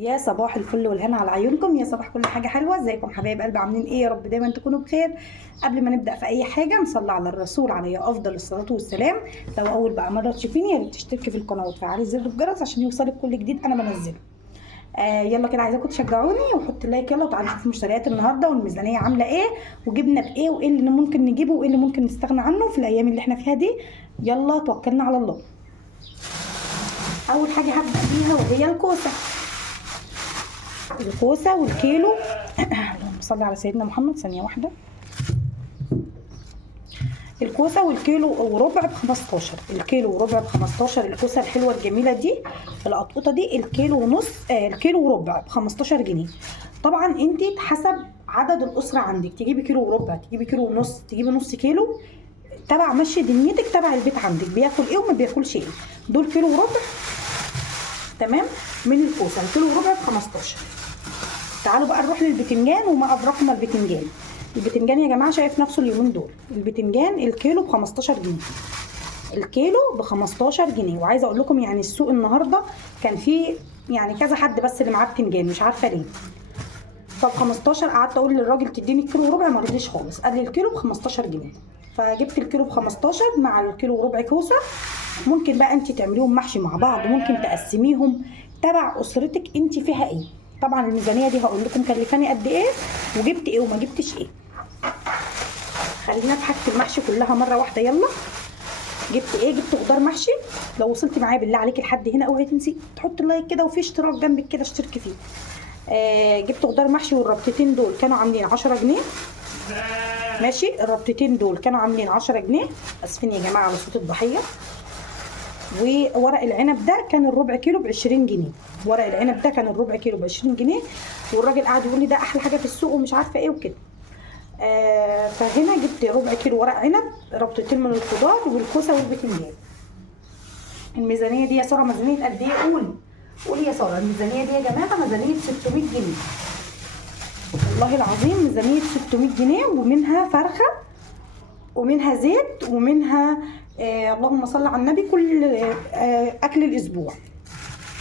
يا صباح الفل والهنا على عيونكم، يا صباح كل حاجه حلوه. ازيكم حبايب قلبي؟ عاملين ايه؟ يا رب دايما تكونوا بخير. قبل ما نبدا في اي حاجه نصلي على الرسول عليه افضل الصلاه والسلام. لو اول بقى مره تشوفيني يا ريت تشتركي في القناه وتفعلي زر الجرس عشان يوصلك كل جديد انا بنزله. يلا كده عايزاكم تشجعوني وحطوا لايك يلا، وتعالوا نشوف مشتريات النهارده والميزانيه عامله ايه وجبنا بايه وايه اللي ممكن نجيبه وايه اللي ممكن نستغنى عنه في الايام اللي احنا فيها دي. يلا توكلنا على الله. اول حاجه هبدا بيها وهي الكوسه والكيلو. اللهم صل على سيدنا محمد. ثانيه واحده. الكوسه والكيلو وربع ب 15. الكيلو وربع ب 15. الكوسه الحلوه الجميله دي القطقوطه دي الكيلو ونص، الكيلو وربع ب 15 جنيه. طبعا انت حسب عدد الاسره عندك، تجيبي كيلو وربع، تجيبي كيلو ونص، تجيبي نص كيلو، تبع مشي دنيتك، تبع البيت عندك بياكل ايه وما بياكلش ايه. دول كيلو وربع تمام من الكوسه. الكيلو وربع ب 15. تعالوا بقى نروح للبتنجان وما ادركنا البتنجان. البتنجان يا جماعه شايف نفسه اليومين دول. البتنجان الكيلو ب 15 جنيه. الكيلو ب 15 جنيه. وعايزه اقول لكم يعني السوق النهارده كان فيه يعني كذا حد بس اللي معاه بتنجان، مش عارفه ليه. طب 15، قعدت اقول للراجل تديني الكيلو وربع، ما رضيش خالص، قال لي الكيلو ب 15 جنيه. فجبت الكيلو ب 15 مع الكيلو وربع كوسه. ممكن بقى انت تعمليهم محشي مع بعض، ممكن تقسميهم تبع اسرتك انت فيها ايه. طبعا الميزانيه دي هقول لكم كلفاني قد ايه وجبت ايه وما جبتش ايه. خلينا في حاجه المحشي كلها مره واحده. يلا جبت ايه؟ جبت خضار محشي. لو وصلت معايا بالله عليكي لحد هنا اوعي تنسي تحط اللايك كده، وفي اشتراك جنبك كده اشتركي فيه. جبت خضار محشي والربطتين دول كانوا عاملين 10 جنيه. ماشي، الربطتين دول كانوا عاملين 10 جنيه. اسفين يا جماعه على صوت الضحيه. وورق العنب ده كان الربع كيلو ب 20 جنيه. ورق العنب ده كان الربع كيلو ب 20 جنيه. والراجل قاعد يقول لي ده احلى حاجه في السوق ومش عارفه ايه وكده. فهنا جبت ربع كيلو ورق عنب، ربطتين من الخضار والكوسه والبتنجان. الميزانيه دي يا ساره ميزانيه قد ايه؟ قولي يا ساره. الميزانيه دي يا جماعه ميزانيه 600 جنيه. والله العظيم ميزانيه 600 جنيه، ومنها فرخه ومنها زيت ومنها اللهم صل على النبي كل اكل الاسبوع.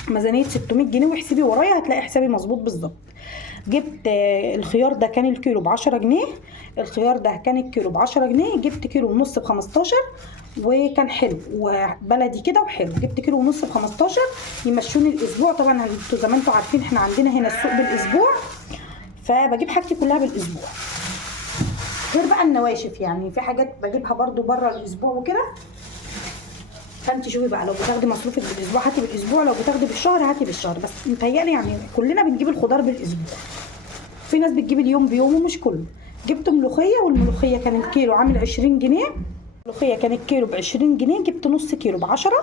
ميزانيه 600 جنيه، واحسبي ورايا هتلاقي حسابي مظبوط بالظبط. جبت الخيار ده كان الكيلو ب 10 جنيه. الخيار ده كان الكيلو ب 10 جنيه. جبت كيلو ونص ب 15 وكان حلو وبلدي كده وحلو. جبت كيلو ونص ب 15 يمشوني الاسبوع. طبعا انتوا زي ما انتوا عارفين احنا عندنا هنا السوق بالاسبوع، فبجيب حاجتي كلها بالاسبوع. غير بقى النواشف، يعني في حاجات بجيبها برضو بره الاسبوع وكده. فانت شوفي بقى، لو بتاخدي مصروفك بالاسبوع هاتي بالاسبوع، لو بتاخدي بالشهر هاتي بالشهر. بس متهيألي يعني كلنا بنجيب الخضار بالاسبوع. في ناس بتجيب اليوم بيومه، مش كله. جبت ملوخيه، والملوخيه كان الكيلو عامل 20 جنيه. الملوخيه كان الكيلو ب 20 جنيه. جبت نص كيلو ب 10.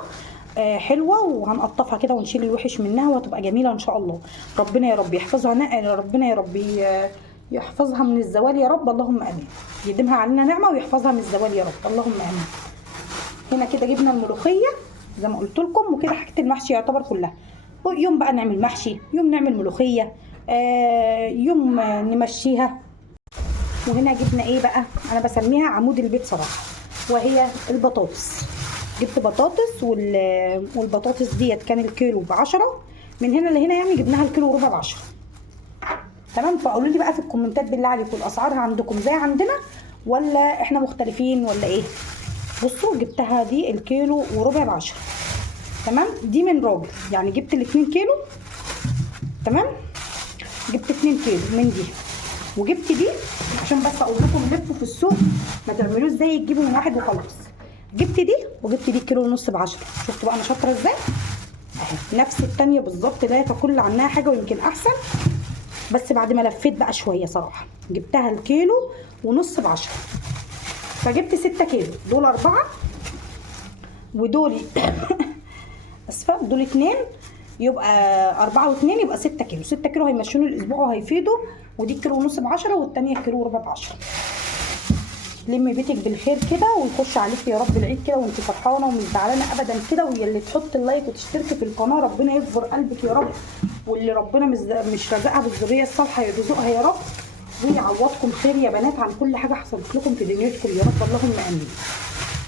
حلوه وهنقطفها كده ونشيل الوحش منها وهتبقى جميله ان شاء الله. ربنا يا رب يحفظها، ربنا يا رب يحفظها من الزوال يا رب، اللهم امين. يديمها علينا نعمه ويحفظها من الزوال يا رب، اللهم امين. هنا كده جبنا الملوخيه زي ما قلت لكم، وكده حاجه المحشي يعتبر كلها. يوم بقى نعمل محشي، يوم نعمل ملوخيه، يوم نمشيها. وهنا جبنا ايه بقى؟ انا بسميها عمود البيت صراحه، وهي البطاطس. جبت بطاطس، والبطاطس ديت كان الكيلو ب 10. من هنا لهنا يعني جبناها الكيلو وربع ب 10. تمام. فقولوا لي بقى في الكومنتات بالله عليكم الاسعار عندكم زي عندنا ولا احنا مختلفين ولا ايه؟ بصوا جبتها دي الكيلو وربع ب 10. تمام. دي من راجل يعني جبت ال2 كيلو. تمام. جبت 2 كيلو من دي، وجبت دي عشان بس اقول لكم لفوا في السوق ما تعملوش زي تجيبوا من واحد وخلاص. جبت دي وجبت دي كيلو ونص ب 10. شفتوا بقى انا شاطره ازاي؟ اهي نفس الثانيه بالظبط، لا تقل عنها حاجه ويمكن احسن. بس بعد ما لفيت بقى شويه صراحه جبتها الكيلو ونص ب 10. فجبت 6 كيلو. دول 4 ودول اسفه دول 2، يبقى 4 و2 يبقى 6 كيلو. 6 كيلو هيمشوني الاسبوع وهيفيدوا. ودي كيلو ونص ب 10 والثانيه كيلو وربع ب 10. لمي بيتك بالخير كده ويخش عليك يا رب العيد كده وانت فرحانه ومش زعلانه ابدا كده. واللي تحط اللايك وتشتركي في القناه ربنا يكبر قلبك يا رب، واللي ربنا مش رازقها بالذريه الصالحه يرزقها يا رب، ويعوضكم خير يا بنات عن كل حاجه حصلت لكم في دنيتكم يا رب، اللهم امين.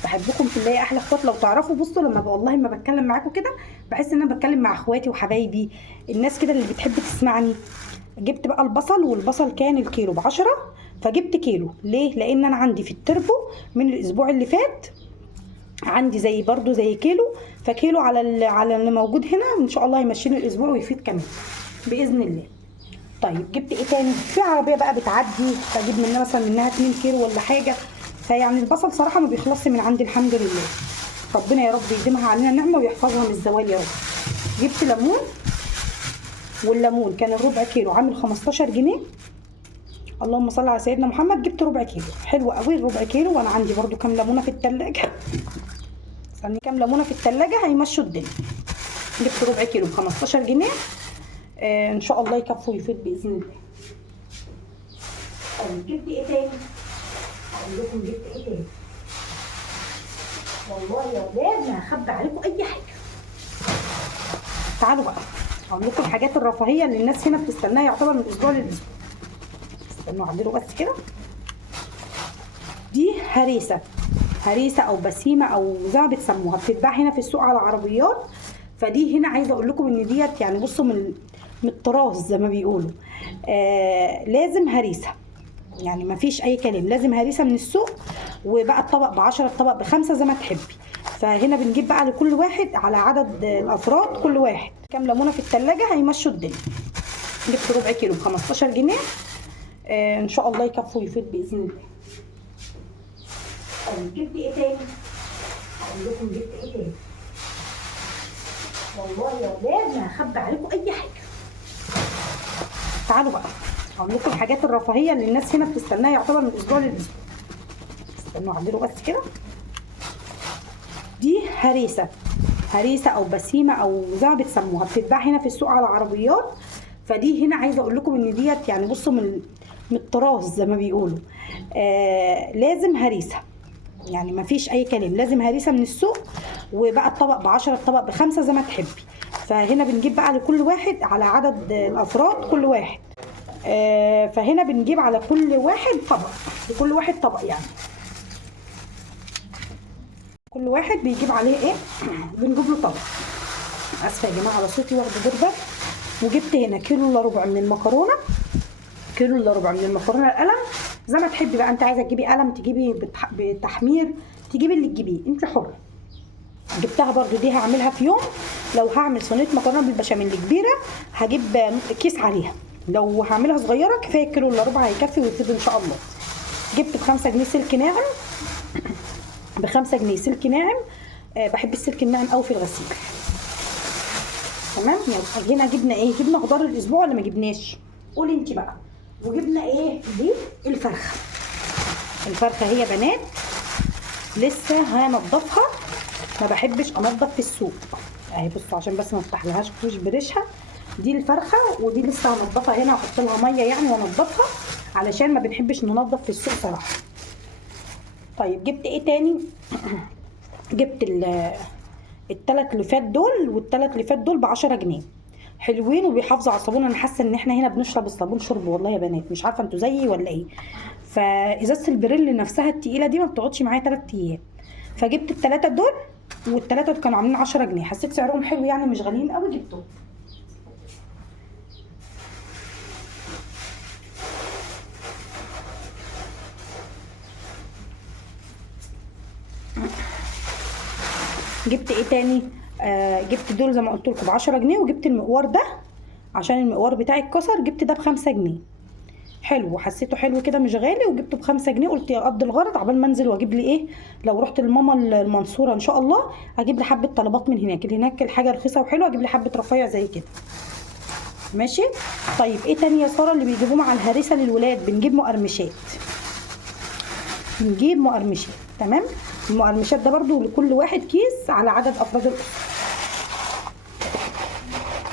بحبكم في الله احلى اخوات. لو تعرفوا بصوا لما والله ما بتكلم معاكم كده بحس ان انا بتكلم مع اخواتي وحبايبي، الناس كده اللي بتحب تسمعني. جبت بقى البصل، والبصل كان الكيلو ب10، فجبت كيلو. ليه؟ لان انا عندي في التربو من الاسبوع اللي فات عندي زي برضو زي كيلو، فكيلو على اللي موجود هنا ان شاء الله يمشيني الاسبوع ويفيد كمان باذن الله. طيب جبت ايه تاني؟ في عربيه بقى بتعدي فاجيب منها مثلا 2 كيلو ولا حاجه. فيعني البصل صراحه ما بيخلصش من عندي الحمد لله. ربنا يا رب يديمها علينا نعمه ويحفظها من الزوال يا رب. جبت ليمون، والليمون كان الربع كيلو عامل 15 جنيه. اللهم صل على سيدنا محمد. جبت ربع كيلو، حلو قوي الربع كيلو. وانا عندي برضو كام ليمونه في التلاجة استني، كام ليمونه في التلاجة هيمشوا الدنيا. جبت ربع كيلو ب15 جنيه. ان شاء الله يكفوا ويفيد باذن الله. طيب جبت ايه تاني؟ اقول لكم جبت ايه تاني. والله يا ولاد ما هخبي عليكم اي حاجه. تعالوا بقى اقول لكم الحاجات الرفاهيه اللي الناس هنا بتستناها يعتبر من اسبوع لاسبوع. استنوا اعدله بس كده. دي هريسه او بسيمه او زي ما بتسموها، بتتباع هنا في السوق على عربيات. فدي هنا عايزه اقول لكم ان ديت يعني بصوا من التراث زي ما بيقولوا. لازم هريسه، يعني ما فيش اي كلام، لازم هريسه من السوق. وبقى الطبق ب10 الطبق ب5 زي ما تحبي. فهنا بنجيب بقى لكل واحد على عدد الافراد، كل واحد كام ليمونه في التلاجة هيمشوا الدنيا. جبت ربع كيلو ب15 جنيه. ان شاء الله يكفوا ويفيد باذن الله. طيب جبت ايه تاني؟ اقول لكم جبت ايه تاني. والله يا ولاد ما هخبي عليكم اي حاجه. تعالوا بقى اقول لكم الحاجات الرفاهيه اللي الناس هنا بتستناها يعتبر من اسبوع لاسبوع. استنوا اعدله بس كده. دي هريسه او بسيمه او زي ما بتسموها، بتتباع هنا في السوق على عربيات. فدي هنا عايزه اقول لكم ان ديت يعني بصوا من التراث زي ما بيقولوا. لازم هريسه، يعني ما فيش اي كلام، لازم هريسه من السوق. وبقى الطبق ب10 الطبق ب5 زي ما تحبي. فهنا بنجيب بقى لكل واحد على عدد الافراد، كل واحد. فهنا بنجيب على كل واحد طبق، لكل واحد طبق يعني. كل واحد بيجيب عليه ايه؟ بنجيب له طبق. اسفه يا جماعه على صوتي، واخده برده. وجبت هنا كيلو الا ربع من المكرونه، كيلو الا ربع من المكرونه القلم. زي ما تحبي بقى، انت عايزه تجيبي قلم تجيبي بتحمير، تجيبي اللي تجيبيه انت حره. جبتها برضو دي هعملها في يوم. لو هعمل صينيه مكرونه بالبشاميل كبيره هجيب كيس عليها. لو هعملها صغيره كفايه كيلو الا ربع هيكفي ويفيد ان شاء الله. جبت ب5 جنيه سلك ناعم، ب5 جنيه سلك ناعم. بحب السلك الناعم قوي في الغسيل. تمام. يلا هنا جبنا ايه؟ جبنا خضار الاسبوع ولا ما جبناش؟ قولي انت بقى. وجبنا ايه؟ دي الفرخه هي بنات لسه هنضفها. ما بحبش انضف في السوق اهي. بصوا عشان بس ما افتحلهاش كوش بريشها. دي الفرخه ودي لسه هنضفها هنا واحط لها ميه يعني وانضفها، علشان ما بنحبش ننضف في السوق صراحه. طيب جبت ايه تاني؟ جبت ال3 لفات دول، والثلاث لفات دول ب10 جنيه. حلوين وبيحافظوا على الصابون. انا حاسه ان احنا هنا بنشرب الصابون شرب والله يا بنات، مش عارفه انتوا زيي ولا ايه. فازازه البريل نفسها التقيله دي ما بتقعدش معايا 3 ايام. فجبت ال3 دول، والثلاثه كانوا عاملين 10 جنيه. حسيت سعرهم حلو يعني مش غاليين قوي، جبتهم. جبت ايه تاني؟ جبت دول زي ما قلت لكم ب10 جنيه. وجبت المقوار ده عشان المقوار بتاعي اتكسر، جبت ده ب5 جنيه. حلو وحسيته حلو كده مش غالي، وجبته ب5 جنيه. قلت يقضي الغرض عبال ما انزل واجيب لي ايه. لو رحت لماما المنصوره ان شاء الله اجيب لي حبه طلبات من هناك. هناك الحاجه رخيصه وحلوه، اجيب لي حبه رفيع زي كده. ماشي. طيب ايه تاني يا ساره اللي بيجيبوه مع الهريسه للولاد؟ بنجيب مقرمشات. تمام. المقرمشات ده برضو لكل واحد كيس على عدد افراد الاسره.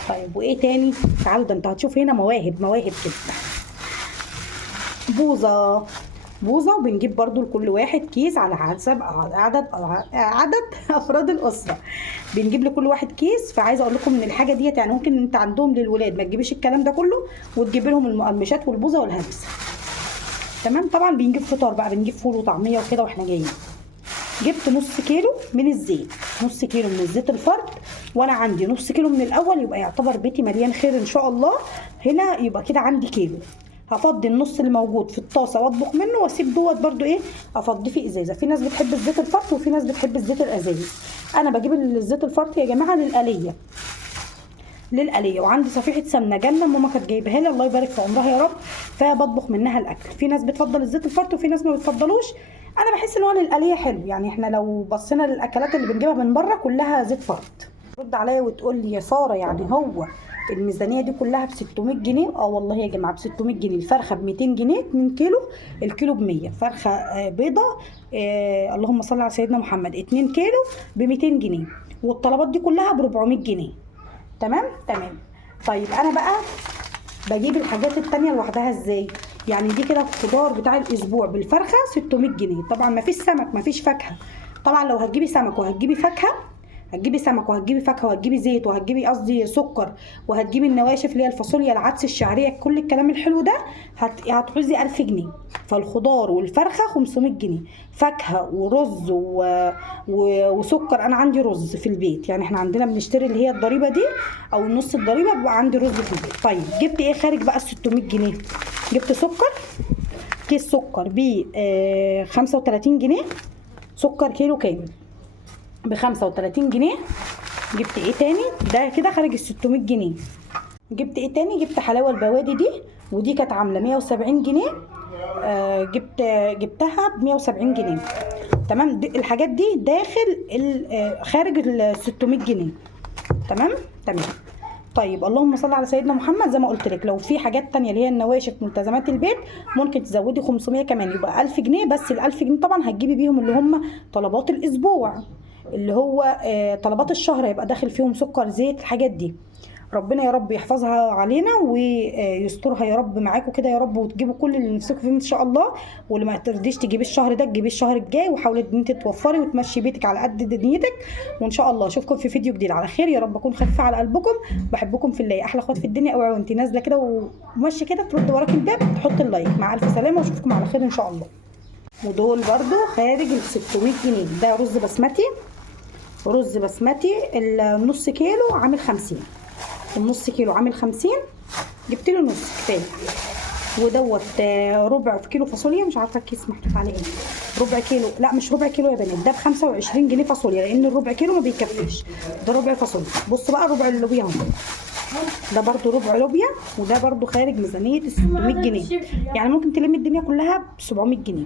طيب وايه تاني؟ تعالوا ده انت هتشوف هنا مواهب كده. بوظه. وبنجيب برضو لكل واحد كيس على حسب عدد افراد الاسره. بنجيب لكل واحد كيس. فعايزه اقول لكم ان الحاجه ديت يعني ممكن انت عندهم للولاد ما تجيبيش الكلام ده كله وتجيب لهم المقرمشات والبوظه والهريسه. تمام. طبعا بنجيب فطار بقى، بنجيب فول وطعميه وكده واحنا جايين. جبت نص كيلو من الزيت، نص كيلو من الزيت الفرد، وانا عندي نص كيلو من الاول، يبقى يعتبر بيتي مليان خير ان شاء الله. هنا يبقى كده عندي كيلو. هفضي النص اللي موجود في الطاسه واطبخ منه، واسيب دوت برده ايه افضيه في ازازه. في ناس بتحب الزيت الفرد وفي ناس بتحب الزيت الازايز. انا بجيب الزيت الفرد يا جماعه للقليه، وعندي صفيحه سمنه جنه ماما كانت جايبها لي الله يبارك في عمرها يا رب، فبطبخ منها الاكل. في ناس بتفضل الزيت الفرد وفي ناس ما بتفضلوش. انا بحس ان هو للقليه حلو، يعني احنا لو بصينا للاكلات اللي بنجيبها من بره كلها زيت فرد. رد عليا وتقول لي يا ساره يعني هو الميزانيه دي كلها ب 600 جنيه؟ اه والله يا جماعه ب 600 جنيه. الفرخه ب 200 جنيه 2 كيلو، الكيلو ب 100. فرخه بيضه اللهم صل على سيدنا محمد 2 كيلو ب 200 جنيه، والطلبات دي كلها ب 400 جنيه. تمام. طيب انا بقى بجيب الحاجات التانية لوحدها ازاي؟ يعني دي كده الخضار بتاع الاسبوع بالفرخه 600 جنيه. طبعا ما فيش سمك ما فيش فاكهه. طبعا لو هتجيبي سمك وهتجيبي فاكهه، هتجيبي سمك وهتجيبي فاكهه وهتجيبي زيت وهتجيبي قصدي سكر وهتجيبي النواشف اللي هي الفاصوليا العدس الشعريه كل الكلام الحلو ده، هتعوزي 1000 جنيه. فالخضار والفرخه 500 جنيه، فاكهه ورز وسكر. انا عندي رز في البيت، يعني احنا عندنا بنشتري اللي هي الضريبه دي او نص الضريبه، بيبقى عندي رز في البيت. طيب جبت ايه خارج بقى ال 600 جنيه؟ جبت سكر، كيس سكر ب 35 جنيه، سكر كيلو كامل ب 35 جنيه. جبت ايه تاني؟ ده كده خارج ال 600 جنيه. جبت ايه تاني؟ جبت حلاوه البوادي دي، ودي كانت عامله 170 جنيه. جبتها ب 170 جنيه. تمام. الحاجات دي داخل خارج ال 600 جنيه. تمام. طيب اللهم صل على سيدنا محمد. زي ما قلت لك لو في حاجات تانية اللي هي النواشف ملتزمات البيت ممكن تزودي 500 كمان، يبقى 1000 جنيه. بس ال 1000 جنيه طبعا هتجيبي بيهم اللي هم طلبات الاسبوع، اللي هو طلبات الشهر، هيبقى داخل فيهم سكر زيت الحاجات دي. ربنا يا رب يحفظها علينا ويسترها يا رب معاكم كده يا رب، وتجيبوا كل اللي نفسكم فيه ان شاء الله. واللي ما تقدريش تجيبي الشهر ده تجيبي الشهر الجاي، وحاولي ان انت توفري وتمشي بيتك على قد دنيتك. وان شاء الله اشوفكم في فيديو جديد على خير. يا رب اكون خفيفه على قلبكم، بحبكم في الله. احلى اخوات في الدنيا. اوعي وانت نازله كده وماشيه كده ترد وراكي الباب تحط اللايك. مع الف سلامه واشوفكم على خير ان شاء الله. ودول برده خارج ال 600 جنيه. ده رز بسمتي النص كيلو عامل 50. النص كيلو عامل 50، جبت له نص كفايه. ودوت ربع كيلو فاصوليا، مش عارفه الكيس محطوط عليه ايه. ربع كيلو، لا مش ربع كيلو يا بنات، ده ب 25 جنيه فاصوليا، لان الربع كيلو ما بيكفيش. ده ربع فاصوليا. بصوا بقى ربع اللوبيا اهو، ده برده ربع لوبيا، وده برده خارج ميزانيه ال 600 جنيه. يعني ممكن تلمي الدنيا كلها ب 700 جنيه.